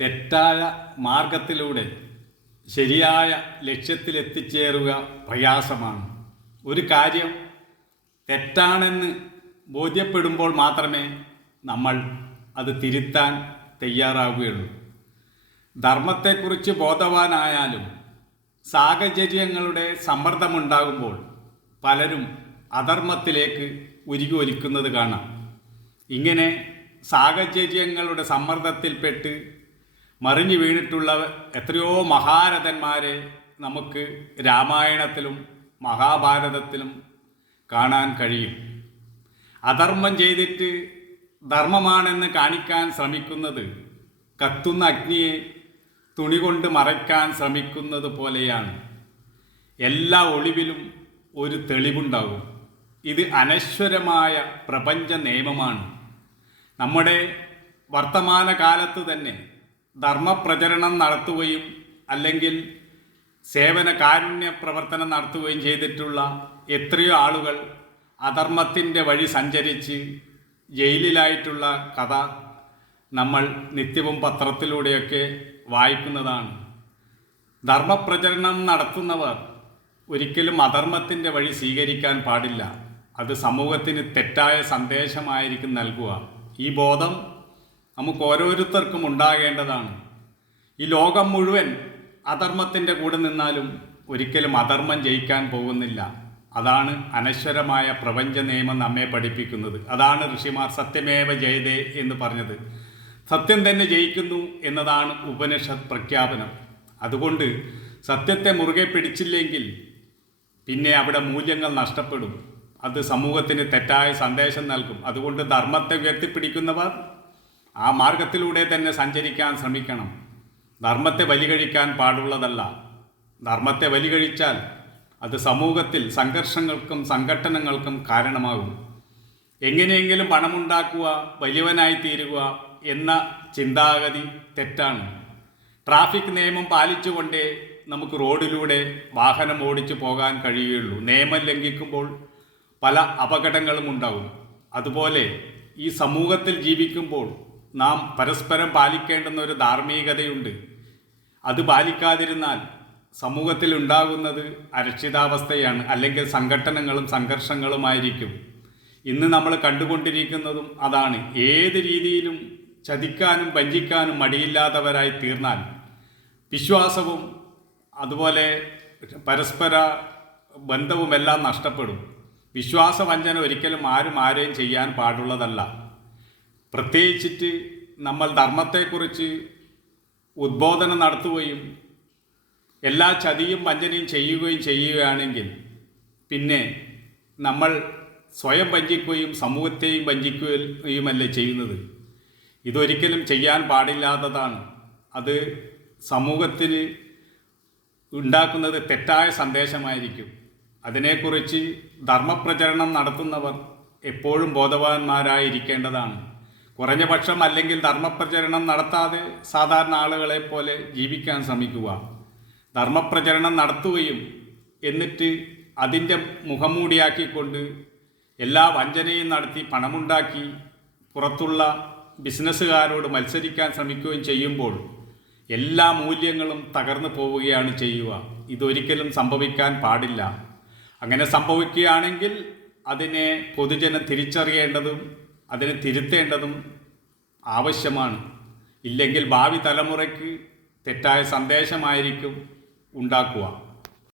തെറ്റായ മാർഗത്തിലൂടെ ശരിയായ ലക്ഷ്യത്തിലെത്തിച്ചേരുക പ്രയാസമാണ്. ഒരു കാര്യം തെറ്റാണെന്ന് ബോധ്യപ്പെടുമ്പോൾ മാത്രമേ നമ്മൾ അത് തിരുത്താൻ തയ്യാറാവുകയുള്ളൂ. ധർമ്മത്തെക്കുറിച്ച് ബോധവാനായാലും സാഹചര്യങ്ങളുടെ സമ്മർദ്ദമുണ്ടാകുമ്പോൾ പലരും അധർമ്മത്തിലേക്ക് ഉരുകി ഒലിക്കുന്നത് കാണാം. ഇങ്ങനെ സാഹചര്യങ്ങളുടെ സമ്മർദ്ദത്തിൽപ്പെട്ട് മറിഞ്ഞു വീണിട്ടുള്ള എത്രയോ മഹാരഥന്മാരെ നമുക്ക് രാമായണത്തിലും മഹാഭാരതത്തിലും കാണാൻ കഴിയും. അധർമ്മം ചെയ്തിട്ട് ധർമ്മമാണെന്ന് കാണിക്കാൻ ശ്രമിക്കുന്നത് കത്തുന്ന അഗ്നിയെ തുണി കൊണ്ട് മറയ്ക്കാൻ ശ്രമിക്കുന്നത് പോലെയാണ്. എല്ലാ ഒളിവിലും ഒരു തെളിവുണ്ടാകും. ഇത് അനശ്വരമായ പ്രപഞ്ച നിയമമാണ്. നമ്മുടെ വർത്തമാനകാലത്ത് തന്നെ ധർമ്മപ്രചരണം നടത്തുകയും അല്ലെങ്കിൽ സേവന കാരുണ്യ പ്രവർത്തനം നടത്തുകയും ചെയ്തിട്ടുള്ള എത്രയോ ആളുകൾ അധർമ്മത്തിന്റെ വഴി സഞ്ചരിച്ച് ജയിലിലായിട്ടുള്ള കഥ നമ്മൾ നിത്യവും പത്രത്തിലൂടെയൊക്കെ വായിക്കുന്നതാണ്. ധർമ്മപ്രചരണം നടത്തുന്നവർ ഒരിക്കലും അധർമ്മത്തിന്റെ വഴി സ്വീകരിക്കാൻ പാടില്ല. അത് സമൂഹത്തിന് തെറ്റായ സന്ദേശമായിരിക്കും നൽകുക. ഈ ബോധം നമുക്ക് ഓരോരുത്തർക്കും ഉണ്ടാകേണ്ടതാണ്. ഈ ലോകം മുഴുവൻ അധർമ്മത്തിന്റെ കൂടെ നിന്നാലും ഒരിക്കലും അധർമ്മം ജയിക്കാൻ പോകുന്നില്ല. അതാണ് അനശ്വരമായ പ്രപഞ്ച നിയമം നമ്മെ പഠിപ്പിക്കുന്നത്. അതാണ് ഋഷിമാർ സത്യമേവ ജയതേ എന്ന് പറഞ്ഞത്. സത്യം തന്നെ ജയിക്കുന്നു എന്നതാണ് ഉപനിഷത്ത് പ്രഖ്യാപനം. അതുകൊണ്ട് സത്യത്തെ മുറുകെ പിടിച്ചില്ലെങ്കിൽ പിന്നെ അവിടെ മൂല്യങ്ങൾ നഷ്ടപ്പെടും. അത് സമൂഹത്തിന് തെറ്റായ സന്ദേശം നൽകും. അതുകൊണ്ട് ധർമ്മത്തെ ഉയർത്തിപ്പിടിക്കുന്നവർ ആ മാർഗത്തിലൂടെ തന്നെ സഞ്ചരിക്കാൻ ശ്രമിക്കണം. ധർമ്മത്തെ ബലികഴിക്കാൻ പാടുള്ളതല്ല. ധർമ്മത്തെ ബലികഴിച്ചാൽ അത് സമൂഹത്തിൽ സംഘർഷങ്ങൾക്കും സംഘട്ടനങ്ങൾക്കും കാരണമാകും. എങ്ങനെയെങ്കിലും പണമുണ്ടാക്കുക വലിയവനായി തീരുക എന്ന ചിന്താഗതി തെറ്റാണ്. ട്രാഫിക് നിയമം പാലിച്ചുകൊണ്ടേ നമുക്ക് റോഡിലൂടെ വാഹനം ഓടിച്ചു പോകാൻ കഴിയുകയുള്ളൂ. നിയമം ലംഘിക്കുമ്പോൾ പല അപകടങ്ങളും ഉണ്ടാകും. അതുപോലെ ഈ സമൂഹത്തിൽ ജീവിക്കുമ്പോൾ നാം പരസ്പരം പാലിക്കേണ്ടുന്ന ഒരു ധാർമ്മികതയുണ്ട്. അത് പാലിക്കാതിരുന്നാൽ സമൂഹത്തിൽ ഉണ്ടാകുന്നത് അരക്ഷിതാവസ്ഥയാണ് അല്ലെങ്കിൽ സംഘട്ടനങ്ങളും സംഘർഷങ്ങളുമായിരിക്കും. ഇന്ന് നമ്മൾ കണ്ടുകൊണ്ടിരിക്കുന്നതും അതാണ്. ഏത് രീതിയിലും ചതിക്കാനും വഞ്ചിക്കാനും മടിയില്ലാത്തവരായി തീർന്നാൽ വിശ്വാസവും അതുപോലെ പരസ്പര ബന്ധവുമെല്ലാം നഷ്ടപ്പെടും. വിശ്വാസവഞ്ചന ഒരിക്കലും ആരും ആരെയും ചെയ്യാൻ പാടുള്ളതല്ല. പ്രത്യേകിച്ചിട്ട് നമ്മൾ ധർമ്മത്തെക്കുറിച്ച് ഉദ്ബോധനം നടത്തുകയും എല്ലാ ചതിയും വഞ്ചനയും ചെയ്യുകയും ചെയ്യുകയാണെങ്കിൽ പിന്നെ നമ്മൾ സ്വയം വഞ്ചിക്കുകയും സമൂഹത്തെയും വഞ്ചിക്കുകയുമല്ലേ ചെയ്യുന്നത്? ഇതൊരിക്കലും ചെയ്യാൻ പാടില്ലാത്തതാണ്. അത് സമൂഹത്തിന് ഉണ്ടാക്കുന്നത് തെറ്റായ സന്ദേശമായിരിക്കും. അതിനെക്കുറിച്ച് ധർമ്മപ്രചരണം നടത്തുന്നവർ എപ്പോഴും ബോധവാന്മാരായിരിക്കേണ്ടതാണ്. കുറഞ്ഞ പക്ഷം അല്ലെങ്കിൽ ധർമ്മപ്രചരണം നടത്താതെ സാധാരണ ആളുകളെ പോലെ ജീവിക്കാൻ ശ്രമിക്കുക. ധർമ്മപ്രചരണം നടത്തുകയും എന്നിട്ട് അതിന്റെ മുഖംമൂടിയാക്കിക്കൊണ്ട് എല്ലാ വഞ്ചനയും നടത്തി പണമുണ്ടാക്കി പുറത്തുള്ള ബിസിനസ്സുകാരോട് മത്സരിക്കാൻ ശ്രമിക്കുകയും ചെയ്യുമ്പോൾ എല്ലാ മൂല്യങ്ങളും തകർന്നു പോവുകയാണ് ചെയ്യുക. ഇതൊരിക്കലും സംഭവിക്കാൻ പാടില്ല. അങ്ങനെ സംഭവിക്കുകയാണെങ്കിൽ അതിനെ പൊതുജനം തിരിച്ചറിയേണ്ടതും അതിനെ തിരുത്തേണ്ടതും ആവശ്യമാണ്. ഇല്ലെങ്കിൽ ഭാവി തലമുറയ്ക്ക് തെറ്റായ സന്ദേശമായിരിക്കും ഉണ്ടാക്കുക.